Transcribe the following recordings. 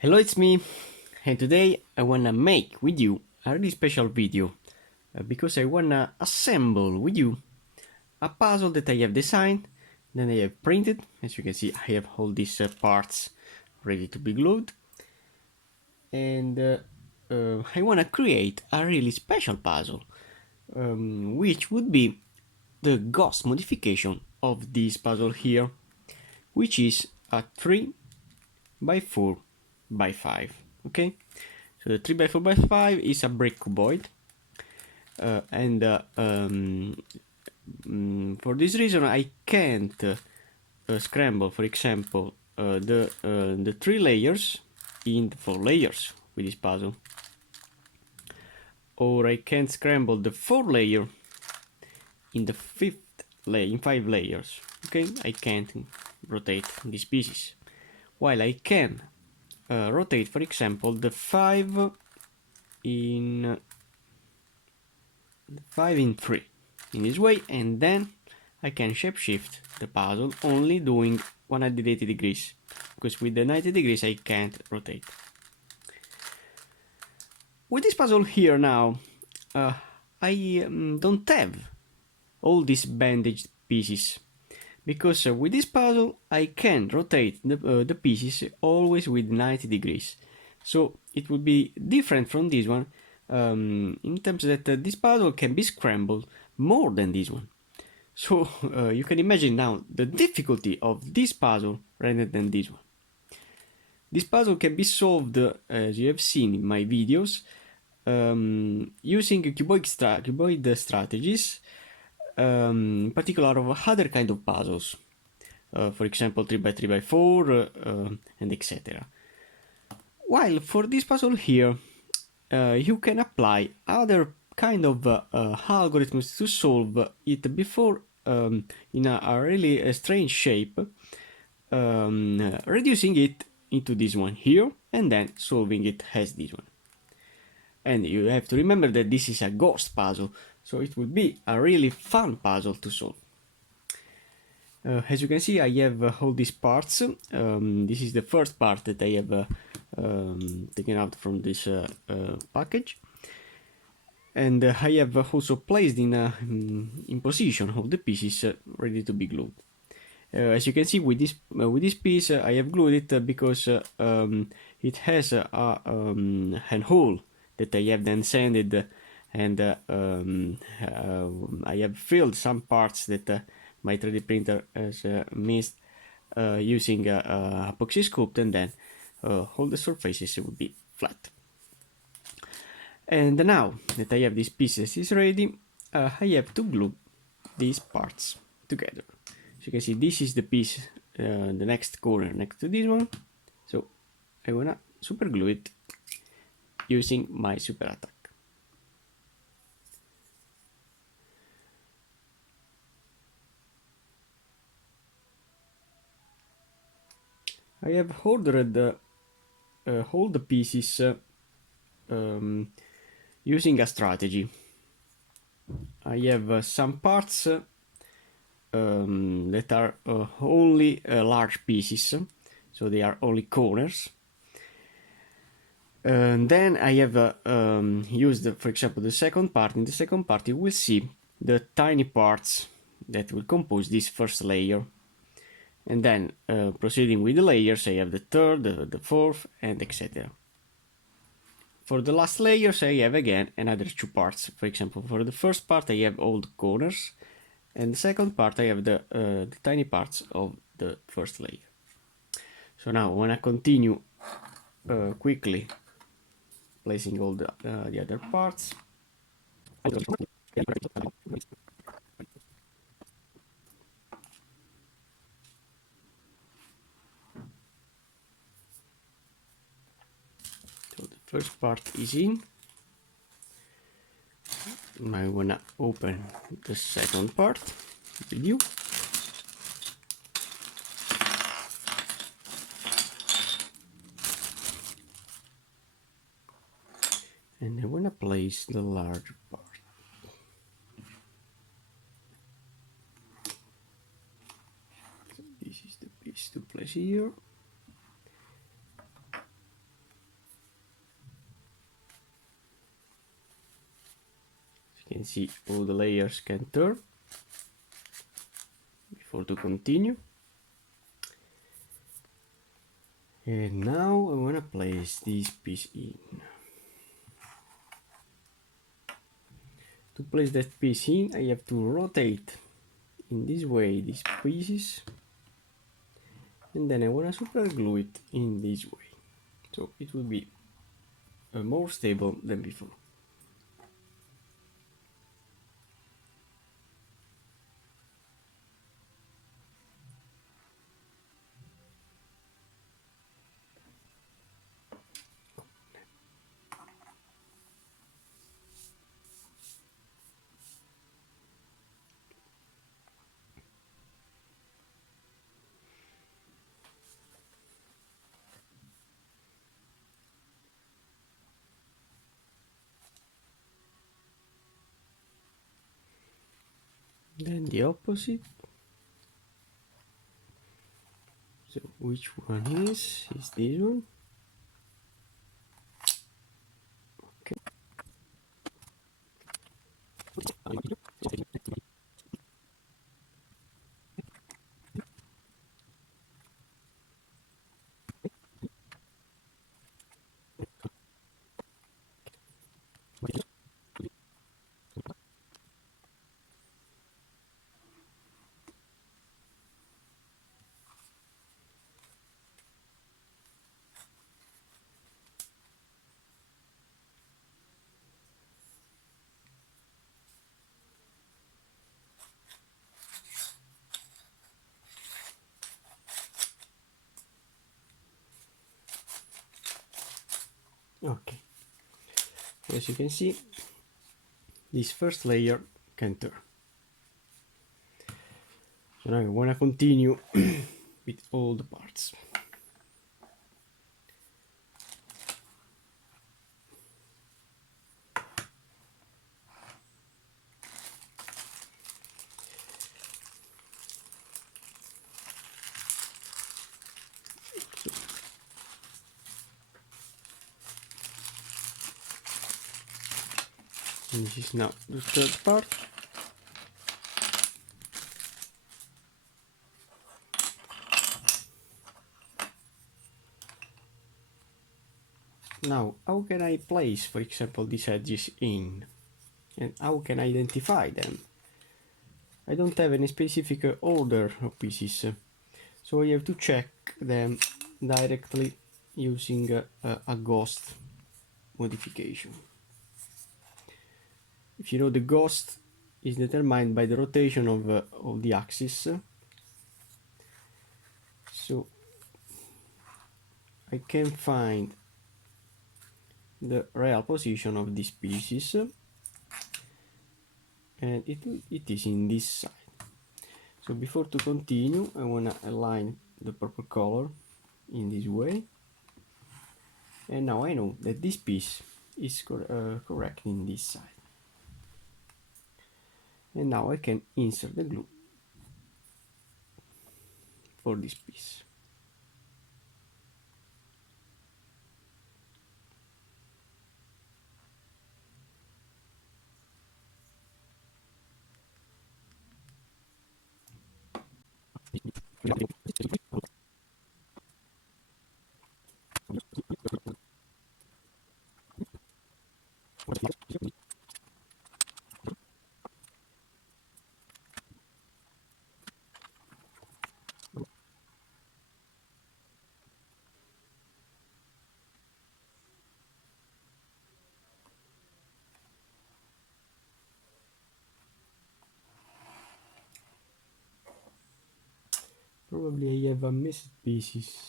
Hello, it's me, and today I wanna make with you a really special video because I wanna assemble with you a puzzle that I have designed, then I have printed. As you can see, I have all these parts ready to be glued, and I wanna create a really special puzzle, which would be the ghost modification of this puzzle here, which is a 3 by 4 by 5. Okay, so the 3 by 4 by 5 is a brick cuboid, and for this reason I can't scramble, for example, the 3 layers in 4 layers with this puzzle, or I can't scramble the 4 layer in the 5th layer, in 5 layers. Okay, I can't rotate these pieces, while I can rotate, for example, the 5 in 3 in this way, and then I can shapeshift the puzzle only doing 180 degrees, because with the 90 degrees I can't rotate. With this puzzle here now, I don't have all these bandaged pieces, because with this puzzle I can rotate the pieces always with 90 degrees. So it would be different from this one, in terms that this puzzle can be scrambled more than this one. So you can imagine now the difficulty of this puzzle rather than this one. This puzzle can be solved, as you have seen in my videos, using cuboid strategies, in particular of other kind of puzzles, for example 3 by 3 by 4 and etc. While for this puzzle here, you can apply other kind of algorithms to solve it before, in a really strange shape, reducing it into this one here and then solving it as this one. And you have to remember that this is a ghost puzzle, so it will be a really fun puzzle to solve. As you can see, I have all these parts. This is the first part that I have taken out from this package, and I have also placed in position all the pieces ready to be glued. As you can see, with this piece, I have glued it because it has an hole that I have then sanded, and I have filled some parts that my 3D printer has missed, using epoxy sculpt, and then all the surfaces will be flat. And now that I have these pieces is ready, I have to glue these parts together. So you can see this is the piece, the next corner next to this one. So I wanna super glue it using my super attack. I have ordered all the pieces using a strategy. I have some parts that are only large pieces, so they are only corners. And then I have used, for example, the second part. In the second part you will see the tiny parts that will compose this first layer. And then proceeding with the layers, I have the third, the fourth, and etc. For the last layers I have again another 2 parts. For example, for the first part I have all the corners, and the second part I have the tiny parts of the first layer. So now when I continue quickly placing all the other parts, so the first part is in. I wanna open the second part with you. And I wanna place the larger part. So this is the piece to place here. can see all the layers can turn. Before to continue. And now I want to place this piece in. To place that piece in, I have to rotate in this way these pieces, and then I want to super glue it in this way, so it will be more stable than before. Then the opposite. So which one is this one? Okay. Okay. As you can see, this first layer can turn. So now I want to continue with all the parts. And this is now the third part. Now, how can I place, for example, these edges in? And how can I identify them? I don't have any specific order of pieces, so I have to check them directly using a ghost modification. If you know, the ghost is determined by the rotation of the axis, so I can find the real position of these pieces, and it is in this side. So before to continue, I want to align the purple color in this way, and now I know that this piece is correct in this side. And now I can insert the glue for this piece. Probably I have a missed piece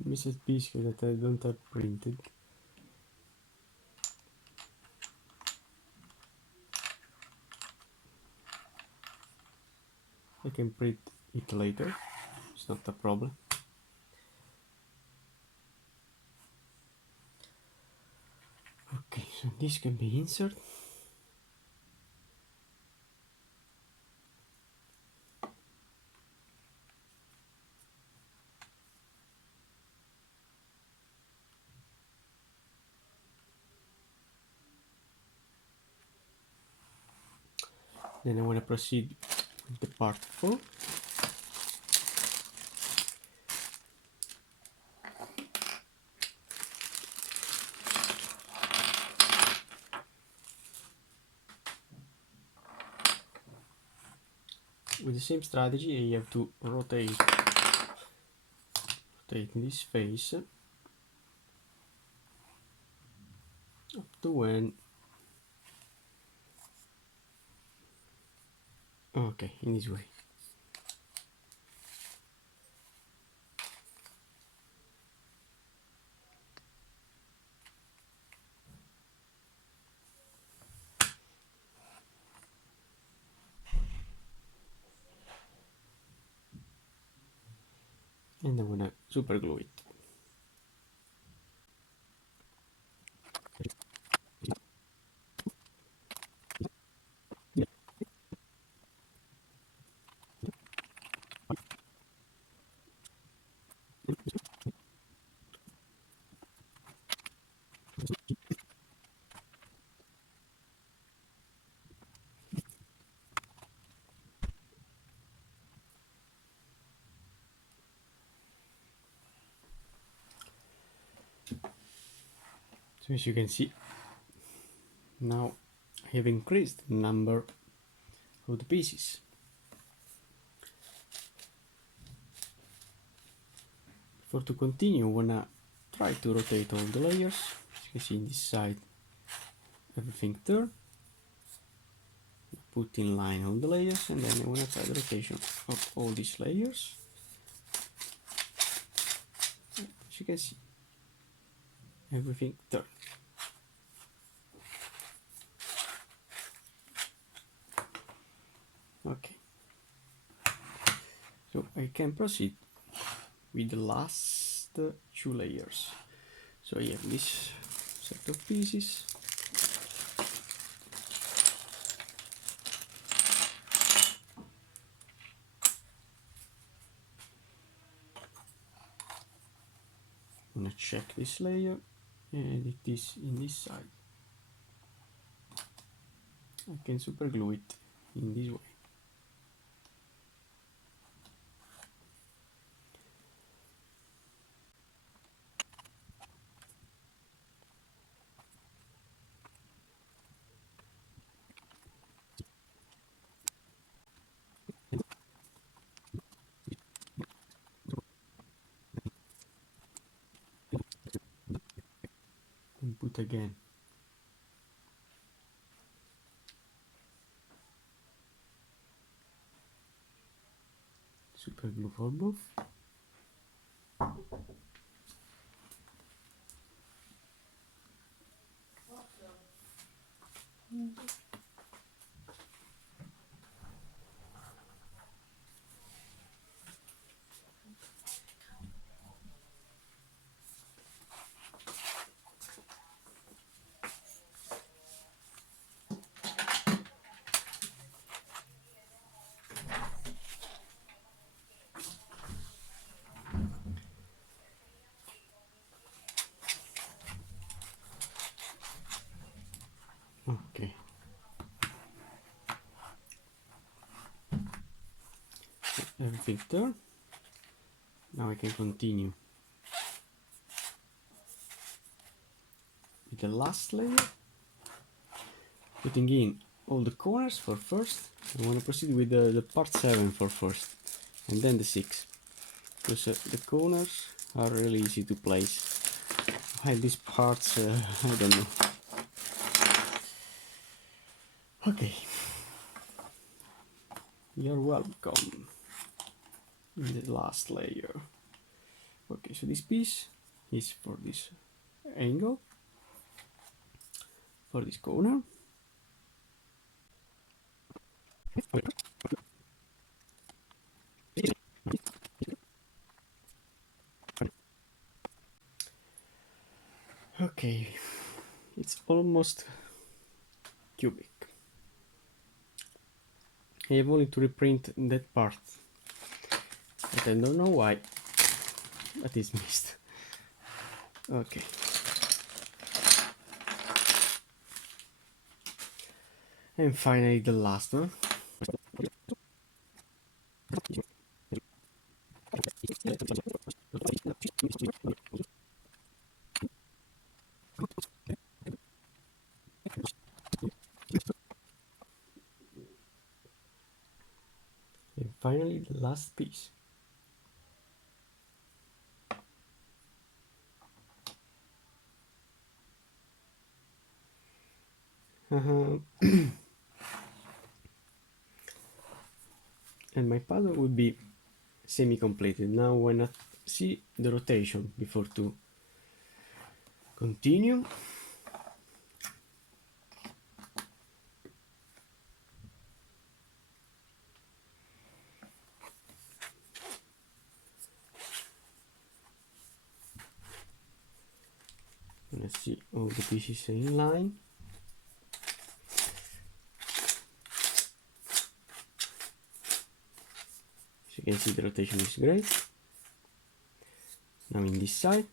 that I don't have printed. I can print it later, it's not a problem. Okay, so this can be inserted. Then I want to proceed with the part 4. With the same strategy, I have to rotate this face up to when. Okay, in this way. And I'm gonna super glue it. So as you can see, now I have increased the number of the pieces. For to continue, I wanna try to rotate all the layers. As you can see in this side, everything turn. Put in line all the layers, and then I wanna try the rotation of all these layers. As you can see, everything turn. Okay, so I can proceed with the last 2 layers. So I have this set of pieces. I'm gonna check this layer and it is in this side. I can super glue it in this way. And put again. Super glue for both. Okay. Everything done. Now I can continue with the last layer, putting in all the corners for first. I want to proceed with the part 7 for first, and then the 6, because the corners are really easy to place. While these parts, I don't know. Okay, you're welcome. The last layer. Okay, so this piece is for this angle, for this corner. Okay, it's almost cubic. I have only to reprint that part, but I don't know why that is missed. Okay. And finally the last one. finally the last piece. And my puzzle would be semi-completed. Now why not see the rotation before to continue. Let's see all the pieces in line. As you can see, the rotation is great. Now in this side.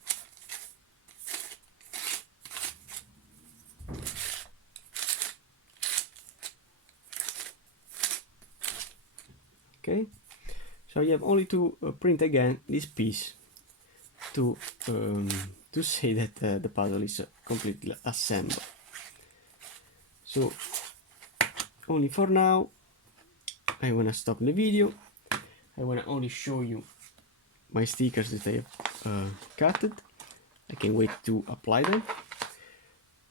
Okay, so you have only to print again this piece to say that the puzzle is completely assembled. So only for now I wanna stop the video. I wanna only show you my stickers that I have cutted. I can't wait to apply them,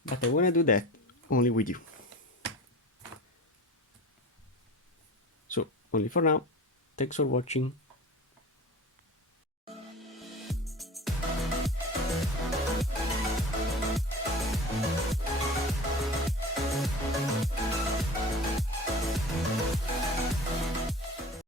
but I wanna do that only with you. So only for now. Thanks for watching.